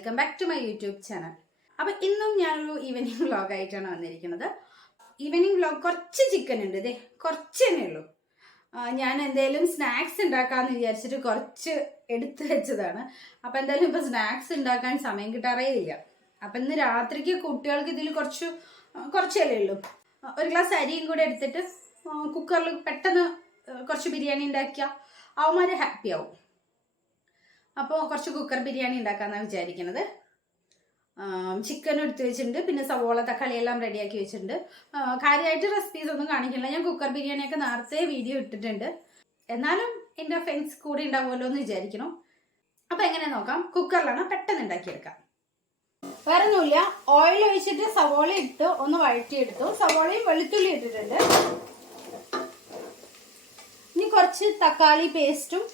Welcome back to my YouTube channel അപ്പൊ ഇന്നും ഞാനൊരു ഈവനിങ് വ്ലോഗ് ആയിട്ടാണ് വന്നിരിക്കുന്നത്. ഈവനിങ് വ്ലോഗ് കുറച്ച് ചിക്കൻ ഉണ്ട് ഇതേ കുറച്ച് തന്നെ ഉള്ളൂ. ഞാൻ എന്തെങ്കിലും സ്നാക്സ് ഉണ്ടാക്കാന്ന് വിചാരിച്ചിട്ട് കുറച്ച് എടുത്തു വെച്ചതാണ്. അപ്പൊ എന്തായാലും ഇപ്പൊ സ്നാക്സ് ഉണ്ടാക്കാൻ സമയം കിട്ടാറേ ഇല്ല അപ്പൊ ഇന്ന് രാത്രിക്ക് കുട്ടികൾക്ക് ഇതിൽ കുറച്ച് കുറച്ചല്ലേ ഉള്ളൂ. ഒരു ഗ്ലാസ് അരിയും കൂടെ എടുത്തിട്ട് കുക്കറിൽ പെട്ടെന്ന് കുറച്ച് ബിരിയാണി ഉണ്ടാക്കിയാൽ അവന്മാര് ഹാപ്പി ആവും. അപ്പോൾ കുറച്ച് കുക്കർ ബിരിയാണി ഉണ്ടാക്കാമെന്നാണ് വിചാരിക്കുന്നത് ചിക്കൻ എടുത്ത് വെച്ചിട്ടുണ്ട്. പിന്നെ സവോള തക്കാളി എല്ലാം റെഡിയാക്കി വെച്ചിട്ടുണ്ട്. കാര്യമായിട്ട് റെസിപ്പീസ് ഒന്നും കാണിക്കില്ല ഞാൻ കുക്കർ ബിരിയാണിയൊക്കെ നേരത്തെ വീഡിയോ ഇട്ടിട്ടുണ്ട്. എന്നാലും എന്റെ ഫ്രണ്ട്സ് കൂടെ ഉണ്ടാവുമല്ലോ എന്ന് വിചാരിക്കണം. അപ്പോൾ എങ്ങനെ നോക്കാം? കുക്കറിലാണ് പെട്ടെന്ന് ഉണ്ടാക്കിയെടുക്കാം. വേറെ ഒന്നുമില്ല ഓയിൽ ഒഴിച്ചിട്ട് സവോള ഇട്ട് ഒന്ന് വഴറ്റിയെടുത്തു. സവോളയും വെളുത്തുള്ളി ഇട്ടിട്ടുണ്ട്. ഇനി കുറച്ച് തക്കാളി പേസ്റ്റും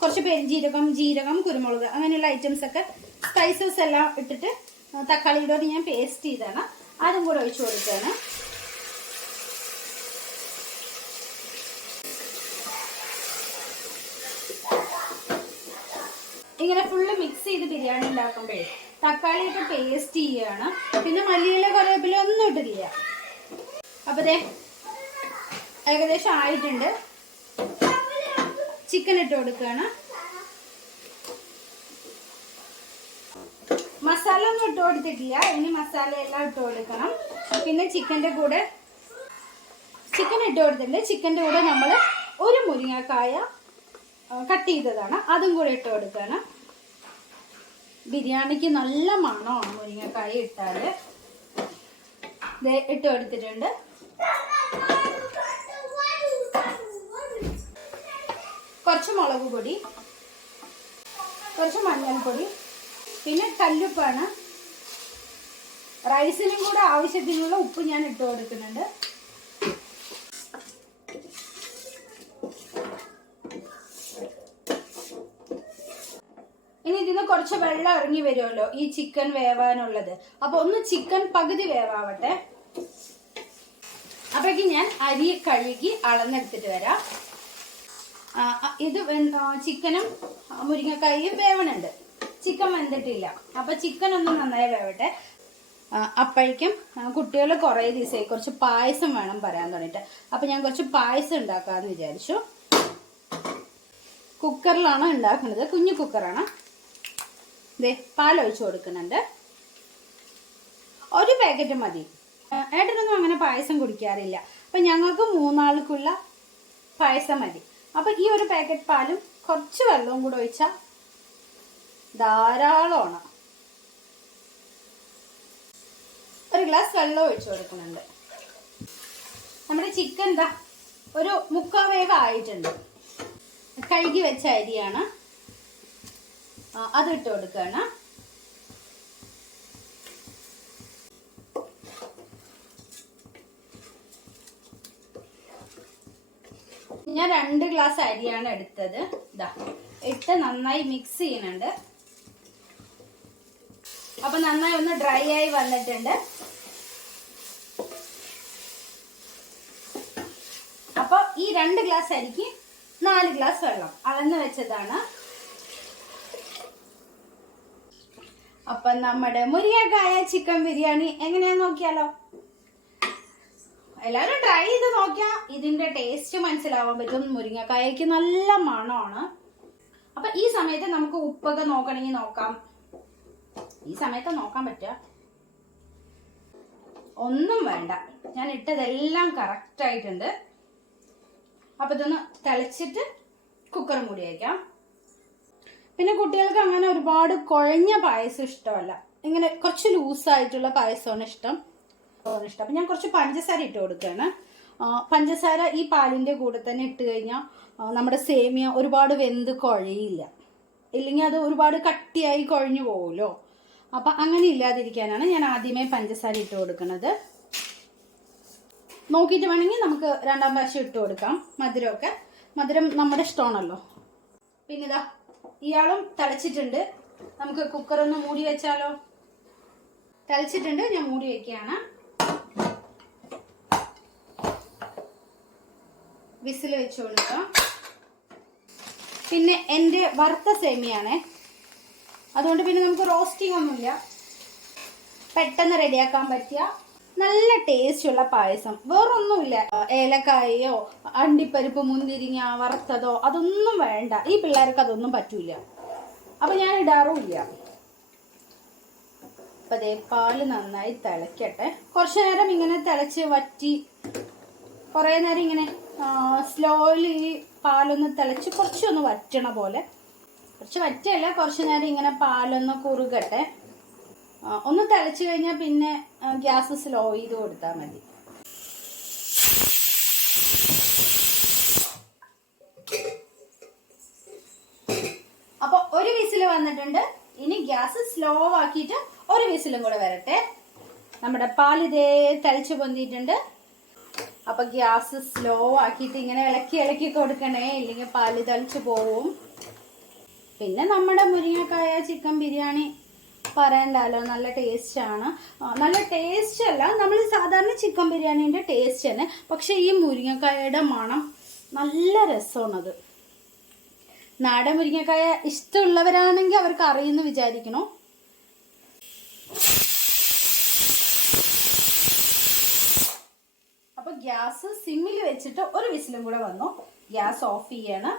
കുറച്ച് പെരുംജീരകം ജീരകം കുരുമുളക് അങ്ങനെയുള്ള ഐറ്റംസ് ഒക്കെ സ്പൈസസ് എല്ലാം ഇട്ടിട്ട് തക്കാളിയുടെ ഞാൻ പേസ്റ്റ് ചെയ്താണ്. അതും കൂടെ ഒഴിച്ചു കൊടുക്കുകയാണ്. ഇങ്ങനെ ഫുള്ള് മിക്സ് ചെയ്ത് ബിരിയാണി ഉണ്ടാക്കുമ്പോഴേ തക്കാളി ഒക്കെ പേസ്റ്റ് ചെയ്യുകയാണ്. പിന്നെ മല്ലിയില കുറേപ്പില ഒന്നും ഇട്ടില്ല അപ്പൊ ദേ ഏകദേശം ആയിട്ടുണ്ട്. ചിക്കൻ ഇട്ട് കൊടുക്കുകയാണ്. മസാല ഒന്നും ഇട്ട് കൊടുത്തിട്ടില്ല. ഇനി മസാല എല്ലാം ഇട്ട് കൊടുക്കണം. പിന്നെ ചിക്കന്റെ കൂടെ ചിക്കൻ ഇട്ട് കൊടുത്തിട്ടുണ്ട്. ചിക്കന്റെ കൂടെ നമ്മൾ ഒരു മുരിങ്ങക്കായ കട്ട് ചെയ്തതാണ്. അതും കൂടെ ഇട്ട് കൊടുക്കുകയാണ്. ബിരിയാണിക്ക് നല്ല മണമാണ് മുരിങ്ങക്കായ ഇട്ടാൽ ഇട്ട് കൊടുത്തിട്ടുണ്ട്. കുറച്ച് മുളക് പൊടി കുറച്ച് മഞ്ഞൾപ്പൊടി പിന്നെ കല്ലുപ്പാണ്. റൈസിനും കൂടെ ആവശ്യത്തിനുള്ള ഉപ്പ് ഞാൻ ഇട്ട് കൊടുക്കുന്നുണ്ട്. ഇനി ഇതിന് കുറച്ച് വെള്ളം ഇറങ്ങി വരുമല്ലോ ഈ ചിക്കൻ വേവാനുള്ളത്. അപ്പൊ ഒന്ന് ചിക്കൻ പകുതി വേവാവട്ടെ. അപ്പോഴേക്കും ഞാൻ അരി കഴുകി അളന്നെടുത്തിട്ട് വരാം. ഇത് ചിക്കനും മുരിങ്ങക്കായും വേവണുണ്ട്. ചിക്കൻ വെന്തിട്ടില്ല. അപ്പൊ ചിക്കൻ ഒന്ന് നന്നായി വേവട്ടെ. അപ്പഴേക്കും കുട്ടികൾ കുറേ ദിവസമായി കുറച്ച് പായസം വേണം പറയാൻ തുടങ്ങിയിട്ട്. അപ്പൊ ഞാൻ കുറച്ച് പായസം ഉണ്ടാക്കാന്ന് വിചാരിച്ചു. കുക്കറിലാണ് ഉണ്ടാക്കുന്നത്? കുഞ്ഞു കുക്കറാണ്. പാൽ ഒഴിച്ചു കൊടുക്കുന്നുണ്ട്. ഒരു പാക്കറ്റ് മതി. ഏട്ടനൊന്നും അങ്ങനെ പായസം കുടിക്കാറില്ല. അപ്പൊ ഞങ്ങൾക്ക് മൂന്നാൾക്കുള്ള പായസം മതി. അപ്പൊ ഈ ഒരു പാക്കറ്റ് പാലും കുറച്ച് വെള്ളവും കൂടെ ഒഴിച്ചാൽ ധാരാളമാണ് ഒരു ഗ്ലാസ് വെള്ളം ഒഴിച്ചു കൊടുക്കുന്നുണ്ട്. നമ്മുടെ ചിക്കൻ എന്താ ഒരു മുക്കാ വേവ് ആയിട്ടുണ്ട്. കഴുകി വെച്ച അരിയാണ്. അതിട്ട് കൊടുക്കുകയാണ്. ഞാൻ രണ്ട് ഗ്ലാസ് അരിയാണ് എടുത്തത്. ഇതാ ഇട്ട് നന്നായി മിക്സ് ചെയ്യുന്നുണ്ട്. അപ്പൊ നന്നായി ഒന്ന് ഡ്രൈ ആയി വന്നിട്ടുണ്ട്. അപ്പൊ ഈ രണ്ട് ഗ്ലാസ് അരിക്ക് നാല് ഗ്ലാസ് വെള്ളം അളന്ന് വെച്ചതാണ്. അപ്പൊ നമ്മുടെ മുരിയക്കായ ചിക്കൻ ബിരിയാണി എങ്ങനെയാ നോക്കിയാലോ? എല്ലാവരും ട്രൈ ചെയ്ത് നോക്കിയാ ഇതിന്റെ ടേസ്റ്റ് മനസ്സിലാവാൻ പറ്റും. മുരിങ്ങക്കായക്ക് നല്ല മണമാണ്. അപ്പൊ ഈ സമയത്ത് നമുക്ക് ഉപ്പൊക്കെ നോക്കണമെങ്കിൽ നോക്കാം. ഈ സമയത്ത് നോക്കാൻ പറ്റുക. ഒന്നും വേണ്ട. ഞാൻ ഇട്ടതെല്ലാം കറക്റ്റ് ആയിട്ടുണ്ട്. അപ്പൊ ഇതൊന്ന് തിളച്ചിട്ട് കുക്കർ മൂടി വയ്ക്കാം പിന്നെ കുട്ടികൾക്ക് അങ്ങനെ ഒരുപാട് കുഴഞ്ഞ പായസം ഇഷ്ടമല്ല. ഇങ്ങനെ കുറച്ച് ലൂസായിട്ടുള്ള പായസമാണ് ഇഷ്ടം. ഇഷ്ടം. അപ്പം ഞാൻ കുറച്ച് പഞ്ചസാര ഇട്ട് കൊടുക്കുകയാണ്. പഞ്ചസാര ഈ പാലിന്റെ കൂടെ തന്നെ ഇട്ട് കഴിഞ്ഞാൽ നമ്മുടെ സേമിയ ഒരുപാട് വെന്ത് കുഴയില്ല. ഇല്ലെങ്കിൽ അത് ഒരുപാട് കട്ടിയായി കുഴഞ്ഞു പോകുമല്ലോ അപ്പം അങ്ങനെ ഇല്ലാതിരിക്കാനാണ് ഞാൻ ആദ്യമേ പഞ്ചസാര ഇട്ട് കൊടുക്കുന്നത്. നോക്കിയിട്ട് വേണമെങ്കിൽ നമുക്ക് രണ്ടാം പ്രാവശ്യം ഇട്ട് കൊടുക്കാം. മധുരമൊക്കെ. മധുരം നമ്മുടെ ഇഷ്ടമാണല്ലോ. പിന്നെ ഇതാ ഇയാളും തിളച്ചിട്ടുണ്ട്. നമുക്ക് കുക്കറൊന്ന് മൂടി വെച്ചാലോ? തിളച്ചിട്ടുണ്ട് ഞാൻ മൂടി വെക്കുകയാണ്. വിസിൽ വെച്ച് കൊടുക്കാം പിന്നെ എന്റെ വറുത്ത സേമിയാണേ. അതുകൊണ്ട് പിന്നെ നമുക്ക് റോസ്റ്റിംഗ് ഒന്നുമില്ല. പെട്ടെന്ന് റെഡിയാക്കാൻ പറ്റിയ നല്ല ടേസ്റ്റുള്ള പായസം. വേറൊന്നുമില്ല. ഏലക്കായയോ അണ്ടിപ്പരിപ്പ് മുന്തിരിങ്ങ വറുത്തതോ അതൊന്നും വേണ്ട. ഈ പിള്ളേർക്ക് അതൊന്നും പറ്റൂല. അപ്പൊ ഞാൻ ഇടാറുമില്ല. അപ്പൊ ദേ പാൽ നന്നായി തിളക്കട്ടെ. കുറച്ചു നേരം ഇങ്ങനെ തിളച്ച് വറ്റി കുറേ നേരം ഇങ്ങനെ സ്ലോലി പാലൊന്ന് തിളച്ച് കുറച്ചൊന്ന് വറ്റണ പോലെ. കുറച്ച് വറ്റല്ല കുറച്ച് നേരം ഇങ്ങനെ പാലൊന്ന് കുറുകട്ടെ. ഒന്ന് തിളച്ച് കഴിഞ്ഞാൽ പിന്നെ ഗ്യാസ് സ്ലോ ചെയ്ത് കൊടുത്താൽ മതി. അപ്പൊ ഒരു വിസിൽ വന്നിട്ടുണ്ട്. ഇനി ഗ്യാസ് സ്ലോ ആക്കിയിട്ട് ഒരു വിസിലും കൂടെ വരട്ടെ. നമ്മുടെ പാൽ ഇതേ തിളച്ച് പൊന്തിയിട്ടുണ്ട്. അപ്പൊ ഗ്യാസ് സ്ലോ ആക്കിയിട്ട് ഇങ്ങനെ ഇളക്കി ഇളക്കി കൊടുക്കണേ ഇല്ലെങ്കിൽ പാൽ തളിച്ചു പോവും. പിന്നെ നമ്മുടെ മുരിങ്ങക്കായ ചിക്കൻ ബിരിയാണി പറയണ്ടല്ലോ നല്ല ടേസ്റ്റ് ആണ്. നല്ല ടേസ്റ്റ് അല്ല നമ്മൾ സാധാരണ ചിക്കൻ ബിരിയാണിന്റെ ടേസ്റ്റ് തന്നെ. പക്ഷെ ഈ മുരിങ്ങക്കായയുടെ മണം നല്ല രസമാണത്. നാടൻ മുരിങ്ങക്കായ ഇഷ്ടമുള്ളവരാണെങ്കിൽ അവർക്ക് അറിയുമെന്ന് വിചാരിക്കണോ അപ്പൊ ഗ്യാസ് സിമ്മിൽ വെച്ചിട്ട് ഒരു വിസിലും കൂടെ വന്നു. ഗ്യാസ് ഓഫ് ചെയ്യാണ്.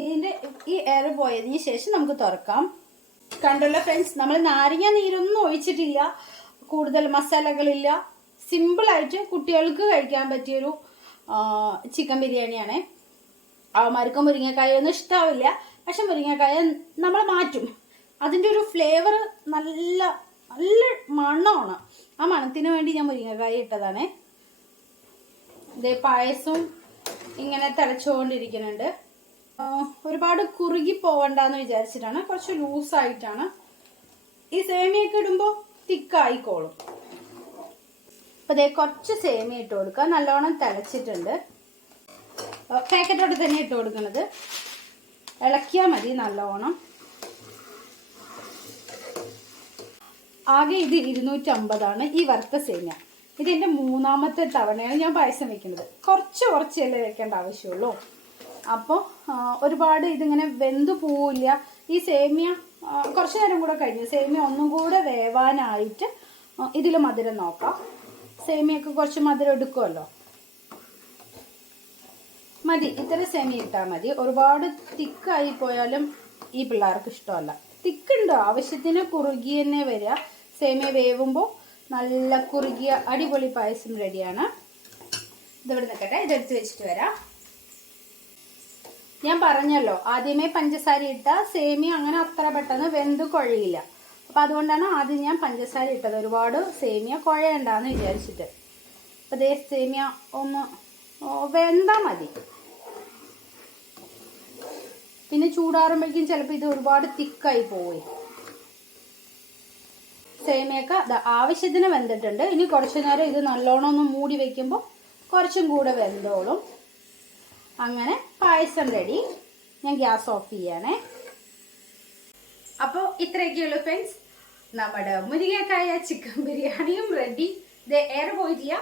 ഇതിന്റെ ഈ എയർ പോയതിന് ശേഷം നമുക്ക് തുറക്കാം. കണ്ടുള്ള ഫ്രണ്ട്സ് നമ്മൾ നാരങ്ങ നീരൊന്നും ഒഴിച്ചിട്ടില്ല. കൂടുതൽ മസാലകളില്ല. സിമ്പിളായിട്ട് കുട്ടികൾക്ക് കഴിക്കാൻ പറ്റിയൊരു ചിക്കൻ ബിരിയാണിയാണ്. അവന്മാർക്ക് മുരിങ്ങക്കായ ഒന്നും ഇഷ്ടാവില്ല. പക്ഷെ മുരിങ്ങക്കായ നമ്മൾ മാറ്റും. അതിന്റെ ഒരു ഫ്ലേവർ നല്ല നല്ല മണമാണ്. ആ മണത്തിന് വേണ്ടി ഞാൻ മുരിങ്ങക്കായ ഇട്ടതാണേ. ഇതേ പായസവും ഇങ്ങനെ തിളച്ചുകൊണ്ടിരിക്കുന്നുണ്ട്. ഒരുപാട് കുറുകി പോവണ്ടെന്ന് വിചാരിച്ചിട്ടാണ് കുറച്ച് ലൂസായിട്ടാണ്. ഈ സേമിയൊക്കെ ഇടുമ്പോൾ തിക്കായിക്കോളും. അപ്പൊ ഇതേ കുറച്ച് സേമിയ ഇട്ട് കൊടുക്കുക. നല്ലോണം തിളച്ചിട്ടുണ്ട്. പാക്കറ്റോട് തന്നെ ഇട്ട് കൊടുക്കുന്നത്. ഇളക്കിയാൽ മതി നല്ലോണം. ആകെ ഇത് ഇരുന്നൂറ്റമ്പതാണ് ഈ വറുത്ത സേമിയ. ഇതെന്റെ മൂന്നാമത്തെ തവണയാണ് ഞാൻ പായസം വെക്കുന്നത്. കുറച്ച് കുറച്ചല്ലേ വെക്കേണ്ട ആവശ്യമുള്ളൂ. അപ്പോൾ ഒരുപാട് ഇതിങ്ങനെ വെന്തു പോവില്ല. ഈ സേമിയ കുറച്ച് നേരം കൂടെ കഴിഞ്ഞു സേമിയ ഒന്നും കൂടെ വേവാനായിട്ട് ഇതിൽ മധുരം നോക്കാം. സേമിയൊക്കെ കുറച്ച് മധുരം എടുക്കുമല്ലോ? മതി ഇത്ര സേമിയ ഇട്ടാൽ മതി. ഒരുപാട് തിക്കായി പോയാലും ഈ പിള്ളേർക്ക് ഇഷ്ടമല്ല. തിക്കുണ്ടോ? ആവശ്യത്തിന് കുറുകി തന്നെ വരിക. സേമിയ വേവുമ്പോൾ നല്ല കുറുകിയ അടിപൊളി പായസം റെഡിയാണ്. ഇതിവിടെ നിൽക്കട്ടെ ഇതെടുത്ത് വെച്ചിട്ട് വരാം. ഞാൻ പറഞ്ഞല്ലോ ആദ്യമേ പഞ്ചസാര ഇട്ട സേമിയ അങ്ങനെ അത്ര പെട്ടെന്ന് വെന്ത് കുഴയില്ല. അപ്പം അതുകൊണ്ടാണ് ആദ്യം ഞാൻ പഞ്ചസാര ഇട്ടത്. ഒരുപാട് സേമിയ കുഴയണ്ടെന്ന് വിചാരിച്ചിട്ട്. അപ്പം ദേ സേമിയ ഒന്ന് വെന്താ മതി. പിന്നെ ചൂടാറുമ്പോഴേക്കും ചിലപ്പോൾ ഇത് ഒരുപാട് തിക്കായി പോയി സേമിയൊക്കെ ആവശ്യത്തിന് വെന്തിട്ടുണ്ട്. ഇനി കുറച്ചു നേരം ഇത് നല്ലോണം ഒന്ന് മൂടി വെക്കുമ്പോൾ കുറച്ചും കൂടെ വെന്തോളും. അങ്ങനെ പായസം റെഡി ഞാൻ ഗ്യാസ് ഓഫ് ചെയ്യണേ. അപ്പോൾ ഇത്രയൊക്കെയുള്ളൂ ഫ്രണ്ട്സ് നമ്മുടെ മുരിങ്ങക്കായ ചിക്കൻ ബിരിയാണിയും റെഡി ഇത് ഏറെ പോയിട്ടില്ല.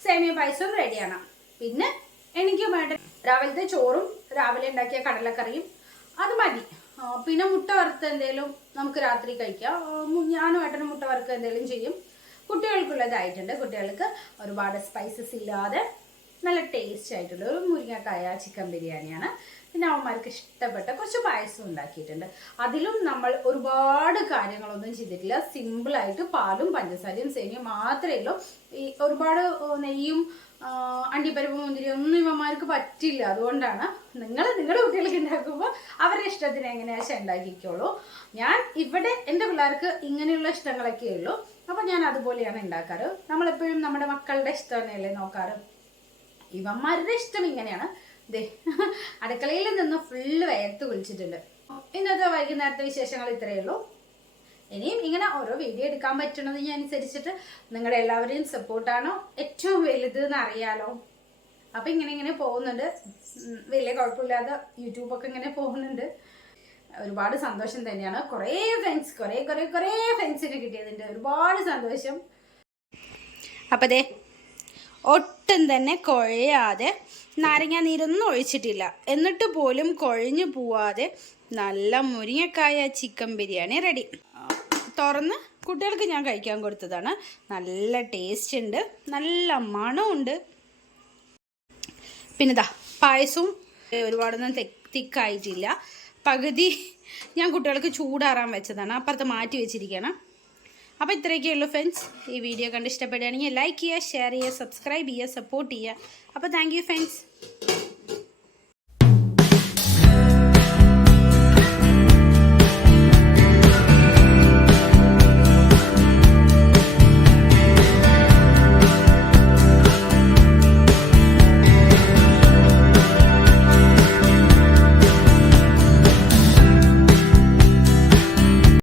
സേമിയ പായസവും റെഡിയാണ് പിന്നെ എനിക്ക് വേണ്ട രാവിലത്തെ ചോറും രാവിലെ ഉണ്ടാക്കിയ കടലക്കറിയും. അത് മതി. പിന്നെ മുട്ട വറുത്ത് എന്തെങ്കിലും നമുക്ക് രാത്രി കഴിക്കാം. ഞാനും ഏട്ടനും മുട്ട വറുക്കുക എന്തെങ്കിലും ചെയ്യും. കുട്ടികൾക്കുള്ളതായിട്ടുണ്ട് കുട്ടികൾക്ക് ഒരുപാട് സ്പൈസസ് ഇല്ലാതെ നല്ല ടേസ്റ്റ് ആയിട്ടുള്ള ഒരു മുരിങ്ങക്കായ ചിക്കൻ ബിരിയാണിയാണ്. പിന്നെ അവന്മാർക്ക് ഇഷ്ടപ്പെട്ട കുറച്ച് പായസം ഉണ്ടാക്കിയിട്ടുണ്ട്. അതിലും നമ്മൾ ഒരുപാട് കാര്യങ്ങളൊന്നും ചെയ്തിട്ടില്ല. സിമ്പിളായിട്ട് പാലും പഞ്ചസാരയും സേമിയും മാത്രമേ ഉള്ളൂ. ഈ ഒരുപാട് നെയ്യും അണ്ടിപ്പരിപ്പ് മുന്തിരി ഒന്നും ഇവന്മാർക്ക് പറ്റില്ല. അതുകൊണ്ടാണ് നിങ്ങൾ നിങ്ങളുടെ കുട്ടികൾക്ക് ഉണ്ടാക്കുമ്പോൾ അവരുടെ ഇഷ്ടത്തിന് എങ്ങനെയാ ഉണ്ടാക്കിക്കോളൂ. ഞാൻ ഇവിടെ എന്റെ പിള്ളേർക്ക് ഇങ്ങനെയുള്ള ഇഷ്ടങ്ങളൊക്കെ ഉള്ളൂ. അപ്പോൾ ഞാൻ അതുപോലെയാണ് ഉണ്ടാക്കാറ്. നമ്മളെപ്പോഴും നമ്മുടെ മക്കളുടെ ഇഷ്ടം തന്നെയല്ലേ നോക്കാറ്? ഇവന്മാരുടെ ഇഷ്ടം ഇങ്ങനെയാണ്. ദേ അടുക്കളയിൽ നിന്ന് ഫുള്ള് വയർത്ത് കുളിച്ചിട്ടുണ്ട്. ഇന്നത്തെ വൈകുന്നേരത്തെ വിശേഷങ്ങൾ ഇത്രയേ ഉള്ളൂ. ഇനിയും ഇങ്ങനെ ഓരോ വീഡിയോ എടുക്കാൻ പറ്റണതിന് അനുസരിച്ചിട്ട് നിങ്ങളുടെ എല്ലാവരെയും സപ്പോർട്ടാണോ ഏറ്റവും വലുത് എന്ന് അറിയാലോ. അപ്പം ഇങ്ങനെ ഇങ്ങനെ പോകുന്നുണ്ട്. വലിയ കുഴപ്പമില്ലാതെ യൂട്യൂബൊക്കെ ഇങ്ങനെ പോകുന്നുണ്ട്. ഒരുപാട് സന്തോഷം തന്നെയാണ്. കുറേ ഫ്രണ്ട്സ് കുറേ കുറേ കുറേ ഫ്രണ്ട്സിന് കിട്ടിയതിന്റെ ഒരുപാട് സന്തോഷം. അപ്പം ദേ ഒട്ടും തന്നെ കുഴയാതെ നാരങ്ങ നീരൊന്നും ഒഴിച്ചിട്ടില്ല. എന്നിട്ട് പോലും കുഴഞ്ഞു പോവാതെ നല്ല മുരിങ്ങക്കായ ചിക്കൻ ബിരിയാണി റെഡി തുറന്ന് കുട്ടികൾക്ക് ഞാൻ കഴിക്കാൻ കൊടുത്തതാണ്. നല്ല ടേസ്റ്റ് ഉണ്ട്. നല്ല മണമുണ്ട്. പിന്നെ ഇതാ പായസവും ഒരുപാടൊന്നും തിക്കായിട്ടില്ല. പകുതി ഞാൻ കുട്ടികൾക്ക് ചൂടാറാൻ വെച്ചതാണ്. അപ്പുറത്ത് മാറ്റി വെച്ചിരിക്കണം. അപ്പോൾ ഇത്രയൊക്കെ ഉള്ളൂ ഫ്രണ്ട്സ് ഈ വീഡിയോ കണ്ട് ഇഷ്ടപ്പെടുകയാണെങ്കിൽ ലൈക്ക് ചെയ്യുക ഷെയർ ചെയ്യുക സബ്സ്ക്രൈബ് ചെയ്യുക സപ്പോർട്ട് ചെയ്യുക. അപ്പോൾ താങ്ക് യു ഫ്രണ്ട്സ്